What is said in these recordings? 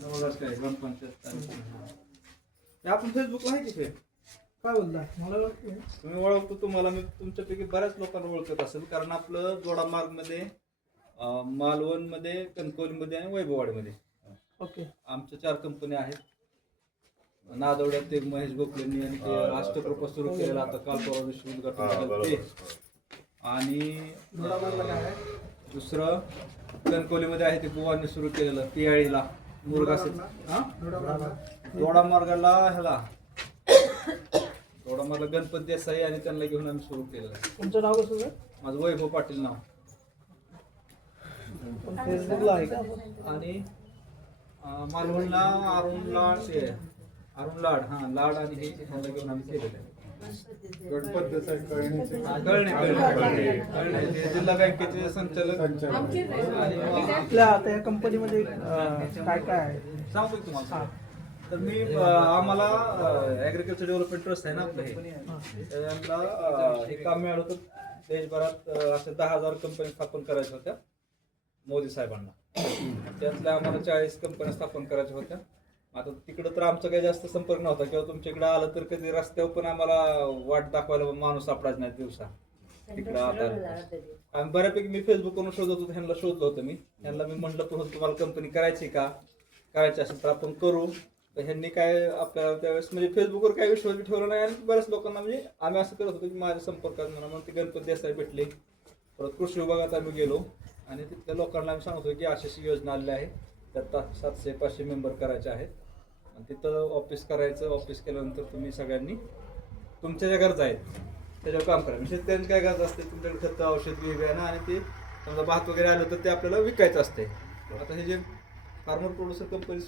ग्रामपंचायत आपण फेसबुकला आहे की ते? काय बोलला? मला तुम्ही ओळखतो तुम्हाला मी तुमच्यापैकी बऱ्याच लोकांना ओळखत असेल कारण आपलं जोडा मार्गमध्ये मालवणमध्ये कणकवलीमध्ये आणि वैभववाडीमध्ये. ओके. आमच्या चार कंपन्या आहेत. नादवड्यात ते महेश गोखलेंनी आणि ते राष्ट्रकृपा सुरू केलेलं आता काल परवा दिवशी उद्घाटन झालं ते. आणि धुळाबादला काय आहे? दुसरं कणकवलीमध्ये आहे ते बुवांनी सुरू केलेलं पियाळीला मुरगास हा? धुळाबाद दोडा मार्गाला ह्याला. दोडा मार्गाला गणपत देसाई आणि त्यांना घेऊन आम्ही सुरू केलेलं आहे. तुमचं नाव कसं आहे? माझं वैभव पाटील नाव. पण फेसबुकला आहे का? आणि अं, मालवणला अरुण लाड ते अरुण लाड हा लाड आणि हे घेऊन आम्ही केलेलं आहे. गणपत देसाई कळणीचे. कळणे कळणे कळणे. ते जिल्हा बँकेचे संचालक. संचालक. आणि आपल्या आता या कंपनीमध्ये अं, काय काय आहे? सांगतो की तुम्हाला. तर मी अं, आम्हाला ऍग्रिकल्चर डेव्हलपमेंट ट्रस्ट आहे ना आपलं हे. तर यांना अं, हे काम मिळालं होतं. देशभरात अं, असे दहा हजार कंपनी स्थापन करायच्या होत्या. मोदी साहेबांना. त्यातल्या आम्हाला चाळीस कंपन्या स्थापन करायच्या होत्या. आता तिकडं तर आमचा काही जास्त संपर्क नव्हता. किंवा तुमच्या इकडे आलं तर कधी रस्त्यावर पण आम्हाला वाट दाखवायला माणूस सापडायचा नाही दिवसा. तिकडं आता आम्ही बऱ्यापैकी मी फेसबुकवरून शोधत होतो ह्यांना शोधलं होतं मी. ह्यांना मी म्हटलं पण तुम्हाला कंपनी करायची का? करायची असेल तर आपण करू. तर ह्यांनी काय आपल्याला त्यावेळेस म्हणजे फेसबुकवर काही विश्वास ठेवला नाही आणि बऱ्याच लोकांना म्हणजे आम्ही असं करत होतो की माझ्या संपर्कात म्हणा मग ते गणपती देसाई भेटले. परत कृषी विभागात आम्ही गेलो. आणि तिथल्या लोकांना आम्ही सांगतो की अशी अशी योजना आलेली आहे. त्यात सातशे पाचशे मेंबर करायचे आहेत. आणि तिथं ऑफिस करायचं ऑफिस केल्यानंतर तुम्ही सगळ्यांनी तुमच्या ज्या गरजा आहेत त्याच्यावर काम करा. म्हणजे शेतकऱ्यांची काय गरज असते तुमच्याकडे खतं औषध बियाणं आणि ते समजा भात वगैरे आलं तर ते आपल्याला विकायचं असते. आता हे जे फार्मर प्रोड्युसर कंपनीज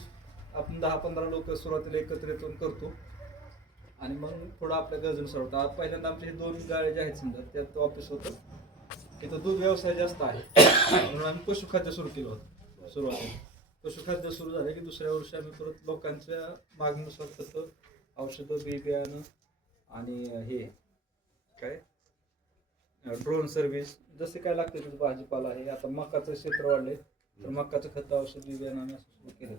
आपण दहा पंधरा लोक सुरुवातीला एकत्र येऊन करतो. आणि मग थोडं आपल्या गरजेनुसार होतं आज पहिल्यांदा आमचे हे दोन गाळे जे आहेत समजा त्यात ऑफिस होतं. तिथं दूध व्यवसाय जास्त आहे. म्हणून आम्ही पशुखाद्य सुरू केलं होतं सुरुवातीला. पशुखाद्य सुरू झालं की दुसऱ्या वर्षी आम्ही परत लोकांच्या मागणीनुसार तसं औषधं बी बियाणं आणि हे काय? Drone service. जसे काय लागते तिथं भाजीपाला आहे. आता मकाचं क्षेत्र वाढले तर मकाचं खत औषध बी बियाणं आम्ही असं सुरू केलं.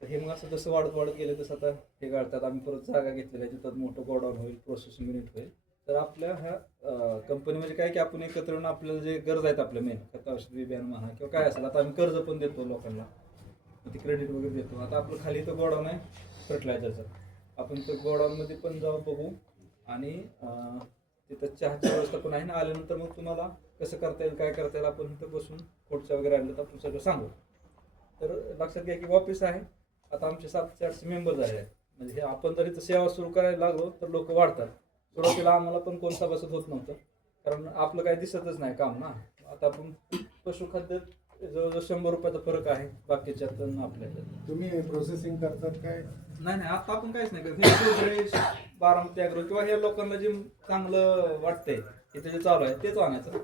तर हे मग असं जसं वाढत वाढत गेलं तसं आता हे काढतात आम्ही परत जागा घेतलेल्या आहे. तिथं मोठं गोडाऊन होईल प्रोसेसिंग युनिट होईल. तर आपल्या ह्या कंपनीमध्ये काय की आपण एकत्र येऊन आपल्याला जे गरज आहेत आपल्या मेन खत औषध बियाणं म्हणा किंवा काय असेल. आता आम्ही कर्ज पण देतो लोकांना. ते क्रेडिट वगैरे देतो. आता आपलं खाली तर गोडाऊन आहे फर्टिलायझरचं आपण त्या गोडाऊनमध्ये पण जाऊन बघू. आणि तिथं चहाची व्यवस्था पण आहे ना आल्यानंतर मग तुम्हाला कसं करता येईल काय करता येईल आपण इथं बसून खोटच्या वगैरे आणलं तर आपण सगळं सांगू. तर लक्षात घ्या की ऑफिस आहे. आता आमचे सातशे आठशे मेंबर झाले आहेत. म्हणजे हे आपण जर इथं सेवा सुरू करायला लागलो तर लोक वाढतात. सुरुवातीला आम्हाला पण कोण सभासद होत नव्हतं. कारण आपलं काही दिसतच नाही काम ना. आता आपण पशुखाद्य जवळजवळ शंभर रुपयाचा फरक आहे बाकीच्यात आणि आपल्याच्यात तुम्ही प्रोसेसिंग करतात काय? नाही नाही आता आपण काहीच नाही करत. हे बारामती अॅग्रो किंवा हे लोकांना जे चांगलं वाटतंय इथे जे चालू आहे तेच आणायचं.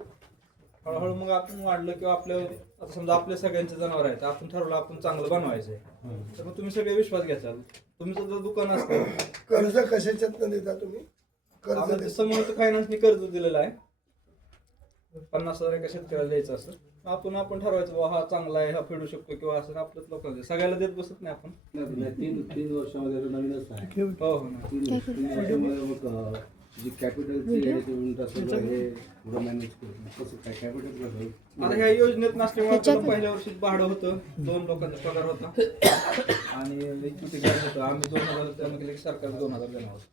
हळूहळू मग आपण वाढलं किंवा आपल्या आता समजा आपल्या सगळ्यांचे जनावर आहेत आपण ठरवलं आपण चांगलं बनवायचं आहे. तर मग तुम्ही सगळे विश्वास घ्याचाल तुमचं जर दुकान असतं. कर्ज कशाच्यात देता तुम्ही? कर्ज आम्हाला ते देता. फायनान्सने कर्ज दिलेलं आहे. पन्नास हजार एका शेतकऱ्याला द्यायचं असं. आपण आपण ठरवायचं बाबा हा चांगला आहे हा फेडू शकतो किंवा असं आपल्याच लोकांना सगळ्याला देत बसत नाही आपण. नाही, तीन तीन वर्षामध्ये नवीनच आहे. हो हो ना तीन तीन वर्षामध्ये मग अं, जी कॅपिटलची ते हे मॅनेज करतो कसं काय कॅपिटल आता ह्या योजनेत नसल्यामुळे आपल्याला पहिल्या वर्षी भाडं होतं. दोन लोकांचा पगार होता. आणि इक्विटी गॅस होतं. आम्ही दोन हजार की सरकार दोन हजार देणार होतं.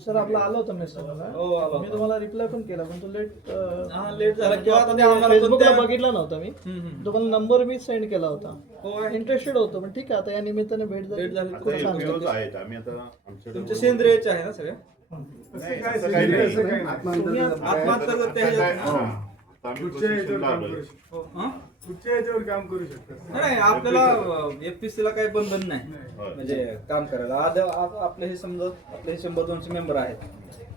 सर आपला आला होता मेसेज हो, आला होता. मी तुम्हाला रिप्लाय पण केला पण तो लेट हा लेट झाला किंवा आता ते आम्हाला पण फेसबुकला बघितला नव्हता मी हम्म, हम्म. तुम्हाला नंबर मी सेंड केला होता हो आहे. इंटरेस्टेड होतो पण ठीक आहे आता या निमित्ताने भेट भेट झाली. खूप छान उपयोग झाली. आहेत आम्ही आता आमच्याकडे तुमचे सेंद्रियचे आहे ना सगळे असं काही नाही. तुम्ही आत्महत्या हा. याच्यावर काम. करू शकतो. हो, हा? याच्यावर काम करू शकतात नाही नाही, आपल्याला एफपीसी ला काही बंधन नाही. म्हणजे काम करायला. आज आज आपले हे समजा आपले हे शंभर दोनशे मेंबर आहेत.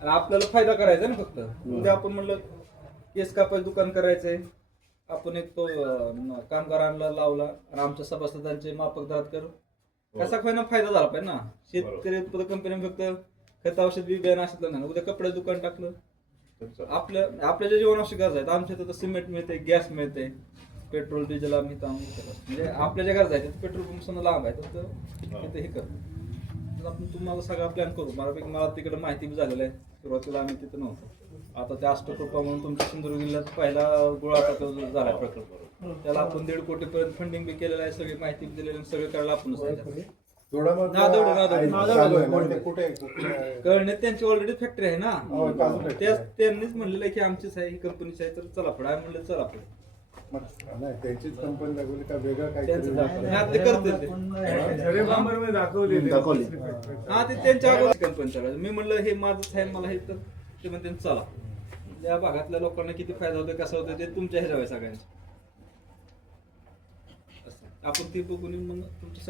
आणि आपल्याला फायदा करायचा ना फक्त. उद्या आपण म्हणलं केस कापायचं दुकान करायचंय. आपण एक तो अं, कामगारांना लावला. आणि आमच्या सभासदांचे माफक दरात कर. कसा खायना फायदा झाला पाहिजे ना. शेतकरी उत्पादक कंपनी फक्त खत औषध बी बियाणं असलं नाही. उद्या कपडे दुकान टाकलं. आपल्या आपल्या ज्या जीवनावश्यक गरज आहेत आमच्या इथं सिमेंट मिळते गॅस मिळते पेट्रोल डिझेल आम्ही केलं म्हणजे आपल्या ज्या गरजा आहेत पेट्रोल पंप समजा लांब आहे तर तिथे हे कर. तर आपण तुम्हाला सगळा प्लॅन करू. मला मला तिकडे माहिती बी झालेलं आहे. सुरुवातीला आम्ही तिथं नव्हतो. आता त्या अष्टकृपा म्हणून तुमच्या सिंधुदुर्ग जिल्ह्यात पहिला जो झाला प्रकल्प. त्याला आपण दीड कोटीपर्यंत फंडिंग बी केलेलं आहे सगळी माहिती बी दिलेली आहे, सगळं करायला आपणच आहे. थोडामध्ये नादवडी, नादवडी. चालू आहे ना, ते कुठे आहे? कुठे आहे? कळण्यात त्यांची ऑलरेडी फॅक्टरी आहे ना हो, factory त्याच आहे. त्यांनीच म्हणलेलं आहे की आमचीच आहे ही कंपनीची आहे तर चला पुढे आम्ही म्हणलं चला पुढे मग- नाही त्यांचीच कंपनी दाखवली का वेगळं त्यांचं काहीतरी नाही, ते करतील ते. सर्वे मध्ये दाखवलेली दाखवली. हा ते त्यांच्या अगोदर कंपनी चालवायचं मी म्हणलं हे माझंच आहे मला हे तर ते म्हणते चला या भागातल्या लोकांना किती फायदा होतो कसा होतो ते तुमच्या ह्याच्यावर आहे सगळ्यांचं असं. आपण ते बघून मग तुमच्या